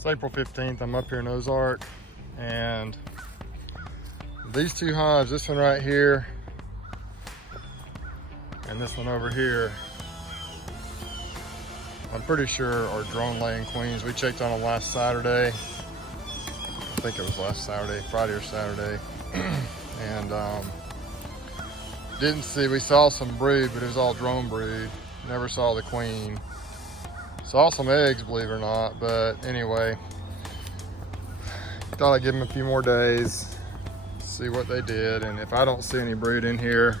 It's April 15th. I'm up here in Ozark, and these two hives, this one right here and this one over here, I'm pretty sure are drone laying queens. We checked on them last Saturday. I think it was last Saturday, Friday or Saturday. And we saw some brood, but it was all drone brood. Never saw the queen. Saw some eggs, believe it or not, but anyway, thought I'd give them a few more days, see what they did, and if I don't see any brood in here,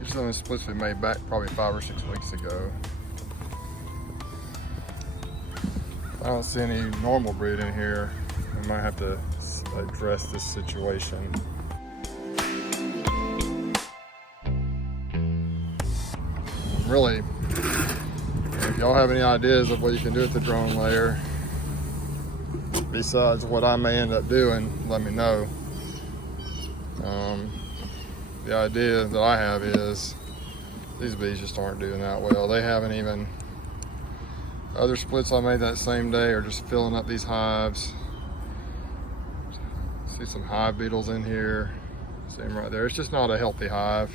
these are the splits we made back probably 5 or 6 weeks ago. If I don't see any normal brood in here, I might have to address this situation. Really, if y'all have any ideas of what you can do with the drone layer, besides what I may end up doing, let me know. The idea that I have is these bees just aren't doing that well. They haven't even, other splits I made that same day are just filling up these hives. See some hive beetles in here. See them right there. It's just not a healthy hive.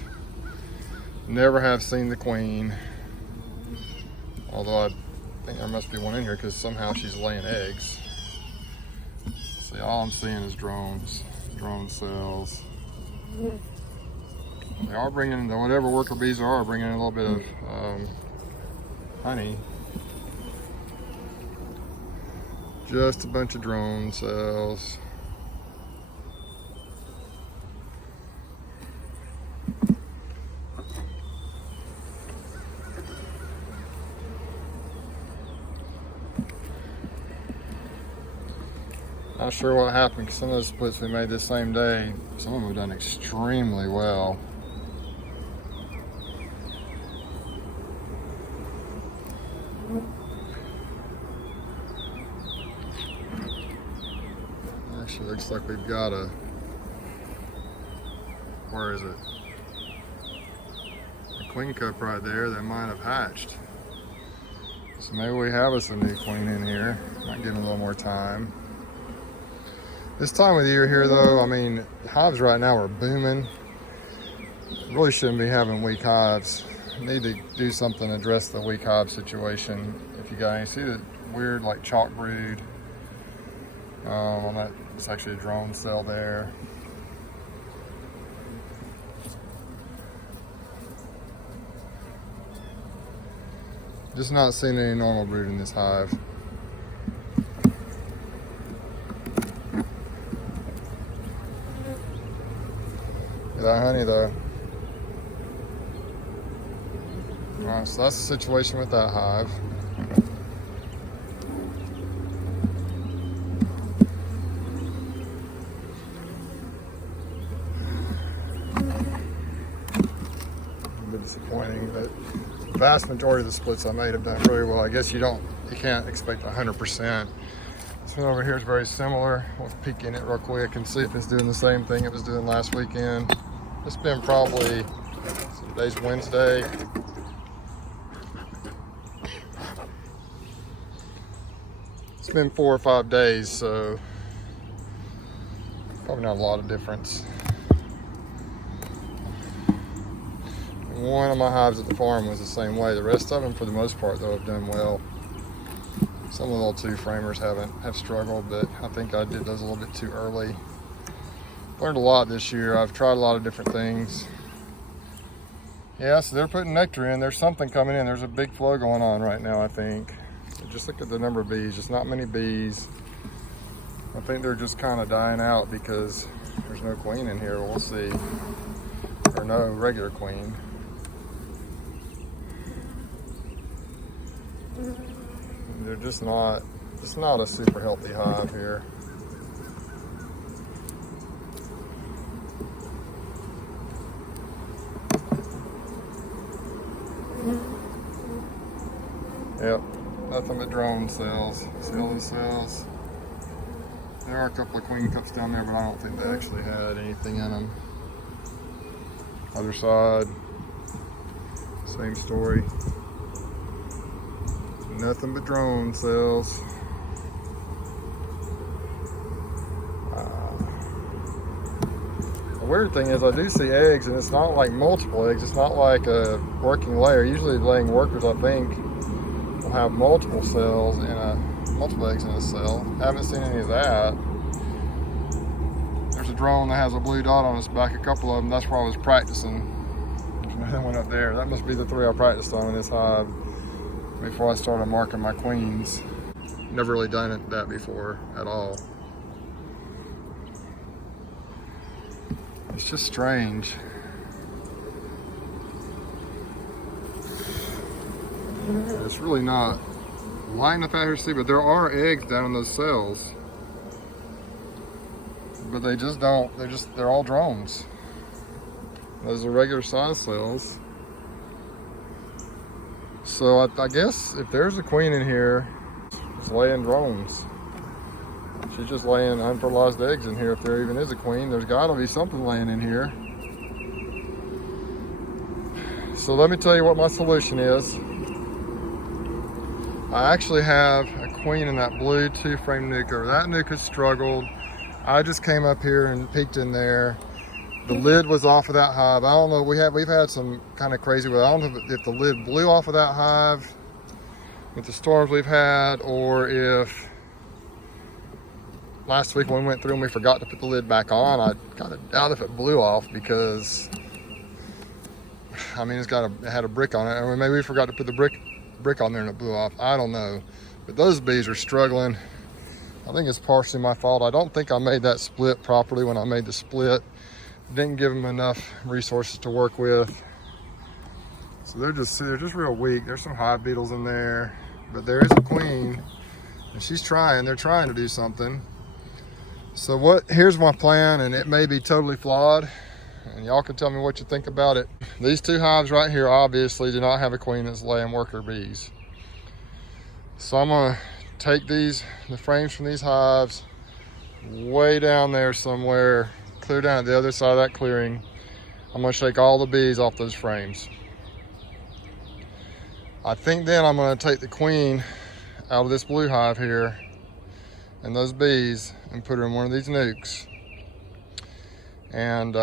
Never have seen the queen. Although I think there must be one in here because somehow she's laying eggs. See, all I'm seeing is drone cells. They are bringing, whatever worker bees are bringing in a little bit of honey. Just a bunch of drone cells. Not sure what happened because some of those splits we made this same day, some of them have done extremely well. Actually looks like we've got a, where is it? A queen cup right there that might have hatched. So maybe we have us a new queen in here. Might give it a little more time. This time of the year here though, I mean, hives right now are booming. Really shouldn't be having weak hives. Need to do something to address the weak hive situation. If you guys see the weird like chalk brood on that, it's actually a drone cell there. Just not seeing any normal brood in this hive. That honey though. Alright, so that's the situation with that hive. A bit disappointing, but the vast majority of the splits I made have done really well. I guess you can't expect 100%. This one over here is very similar. We'll peek in it real quick and see if it's doing the same thing it was doing last weekend. It's been probably, today's Wednesday. It's been 4 or 5 days, so probably not a lot of difference. One of my hives at the farm was the same way. The rest of them, for the most part, though, have done well. Some of the little 2-framers have struggled, but I think I did those a little bit too early. Learned a lot this year. I've tried a lot of different things. Yeah, so they're putting nectar in. There's something coming in. There's a big flow going on right now, I think. So just look at the number of bees. Just not many bees. I think they're just kind of dying out because there's no queen in here. We'll see. Or no regular queen. They're just not a super healthy hive here. Yep, nothing but drone cells. See all those cells? There are a couple of queen cups down there, but I don't think they actually had anything in them. Other side, same story. Nothing but drone cells. weird thing is I do see eggs, and it's not like multiple eggs. It's not like a working layer. Usually laying workers, I think, will have multiple cells in multiple eggs in a cell. Haven't seen any of that. There's a drone that has a blue dot on its back, a couple of them. That's where I was practicing. That one up there. That must be the 3 I practiced on in this hive before I started marking my queens. Never really done that before at all. It's just strange. It's really not light enough out here to see, but there are eggs down in those cells. But they just don't, they're all drones. Those are regular size cells. So I guess if there's a queen in here, it's laying drones. She's just laying unfertilized eggs in here. If there even is a queen, there's gotta be something laying in here. So let me tell you what my solution is. I actually have a queen in that blue 2-frame nuker. That nuke has struggled. I just came up here and peeked in there. The lid was off of that hive. I don't know, we've had some kind of crazy weather. I don't know if the lid blew off of that hive with the storms we've had, or if last week when we went through and we forgot to put the lid back on. I kind of doubt if it blew off, because I mean, it had a brick on it, or maybe we forgot to put the brick on there and it blew off. I don't know, but those bees are struggling. I think it's partially my fault. I don't think I made that split properly when I made the split. Didn't give them enough resources to work with. So they're just real weak. There's some hive beetles in there, but there is a queen and they're trying to do something. So here's my plan, and it may be totally flawed, and y'all can tell me what you think about it. These 2 hives right here obviously do not have a queen that's laying worker bees. So I'm gonna take the frames from these hives way down there somewhere, clear down at the other side of that clearing. I'm gonna shake all the bees off those frames. I think then I'm gonna take the queen out of this blue hive here and those bees and put her in one of these nukes. And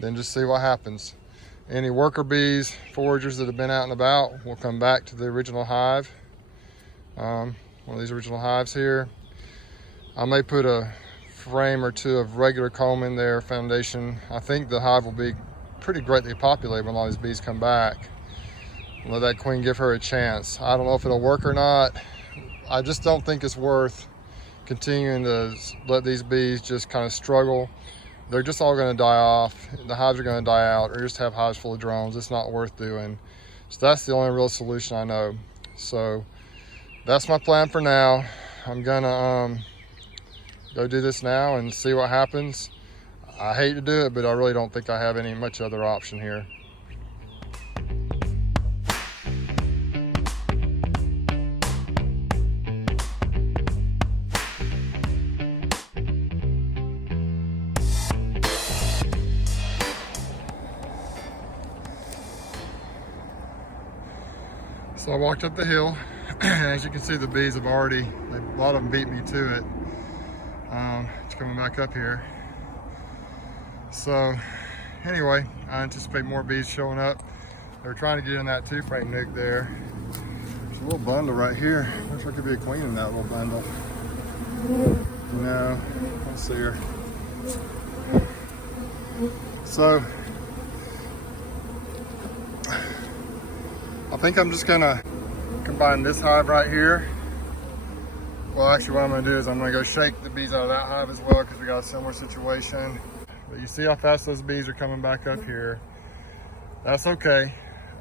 then just see what happens. Any worker bees, foragers that have been out and about will come back to the original hive. One of these original hives here. I may put a frame or 2 of regular comb in there, foundation. I think the hive will be pretty greatly populated when all these bees come back. Let that queen give her a chance. I don't know if it'll work or not. I just don't think it's worth continuing to let these bees just kind of struggle. They're just all gonna die off. The hives are gonna die out, or just have hives full of drones. It's not worth doing. So that's the only real solution I know. So that's my plan for now. I'm gonna go do this now and see what happens. I hate to do it, but I really don't think I have much other option here. So I walked up the hill, and as you can see, the bees have a lot of them beat me to it. It's coming back up here. So anyway, I anticipate more bees showing up. They're trying to get in that 2-frame nuke there. There's a little bundle right here. Looks like there could be a queen in that little bundle. No, I don't see her. So I think I'm just gonna combine this hive right here. Well, actually what I'm gonna do is I'm gonna go shake the bees out of that hive as well, because we got a similar situation. But you see how fast those bees are coming back up here. That's okay.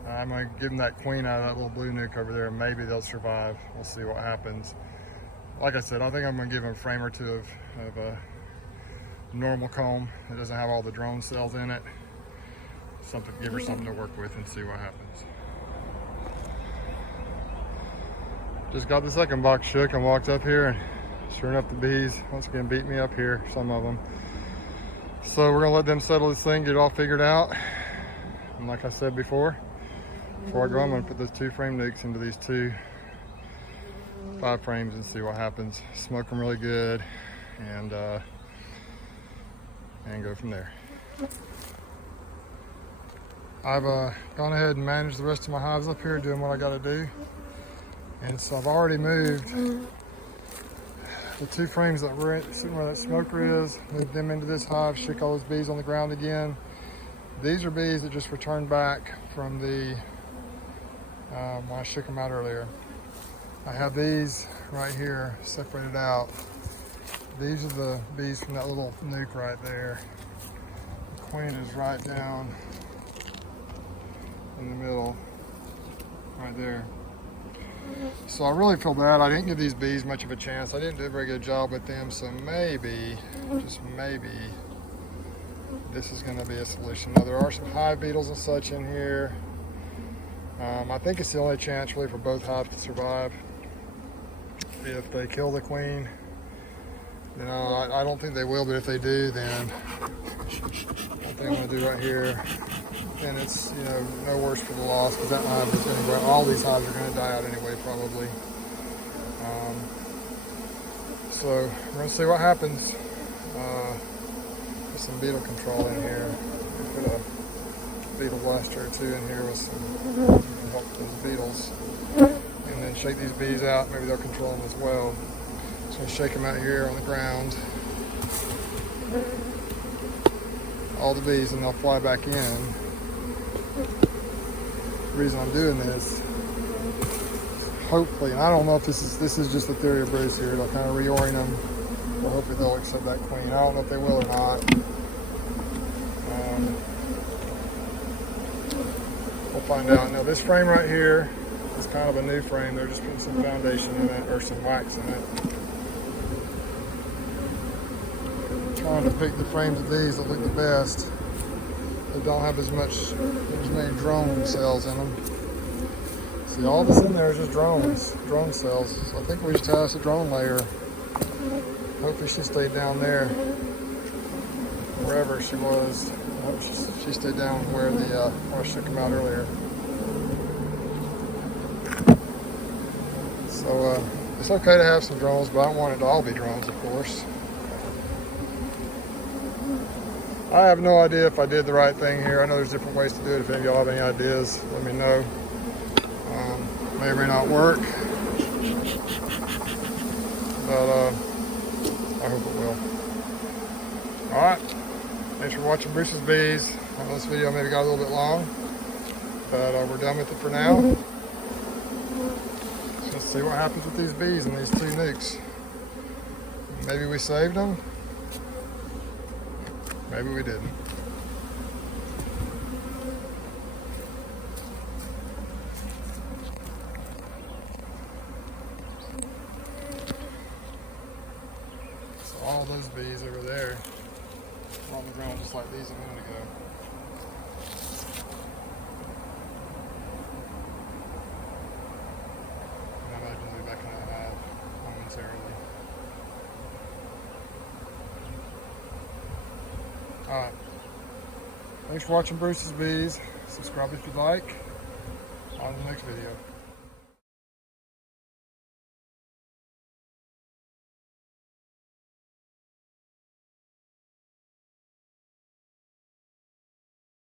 I'm gonna give them that queen out of that little blue nuke over there, and maybe they'll survive. We'll see what happens. Like I said, I think I'm gonna give them a frame or 2 of a normal comb that doesn't have all the drone cells in it. Give her something to work with and see what happens. Just got the second box shook and walked up here, and sure enough, the bees once again beat me up here, some of them. So we're gonna let them settle this thing, get it all figured out. And like I said before I go, I'm gonna put those 2-frame nukes into these 2 5 frames and see what happens. Smoke them really good, and and go from there. I've gone ahead and managed the rest of my hives up here, doing what I got to do. And so I've already moved the 2 frames that were sitting where that smoker is, moved them into this hive, shook all those bees on the ground again. These are bees that just returned back from the, when I shook them out earlier. I have these right here separated out. These are the bees from that little nuke right there. The queen is right down in the middle, right there. So I really feel bad. I didn't give these bees much of a chance. I didn't do a very good job with them, so maybe, just maybe, this is going to be a solution. Now there are some hive beetles and such in here. I think it's the only chance really for both hives to survive. If they kill the queen, you know, I don't think they will, but if they do, then what they want to do right here, then it's, you know, no worse for the loss, because that hive is going to go, all these hives are going to die out anyway, probably. So we're going to see what happens with some beetle control in here. Put a beetle blaster or 2 in here with some help those beetles, and then shake these bees out. Maybe they'll control them as well. Just going to shake them out here on the ground, all the bees, and they'll fly back in. The reason I'm doing this, hopefully, and I don't know if this is just the theory of Bruce here, they'll kind of reorient them, but hopefully they'll accept that queen. I don't know if they will or not. We'll find out. Now this frame right here is kind of a new frame. They're just putting some foundation in it, or some wax in it. Trying to pick the frames of these that look the best. They don't have as many drone cells in them. See, all that's in there is just drone cells. So I think we just have a drone layer. Hopefully she stayed down there, wherever she was. I hope she stayed down where I shook them out earlier. So it's okay to have some drones, but I don't want it to all be drones, of course. I have no idea if I did the right thing here. I know there's different ways to do it. If any of y'all have any ideas, let me know. May or may not work, but I hope it will. All right, thanks for watching Bruce's Bees. I know this video maybe got a little bit long, but we're done with it for now. Let's see what happens with these bees and these 2 nukes. Maybe we saved them. Maybe we didn't. So all those bees over there were on the ground just like these a minute ago. And I imagine they'll be back in that hive momentarily. Alright, thanks for watching Bruce's Bees. Subscribe if you'd like. On to the next video.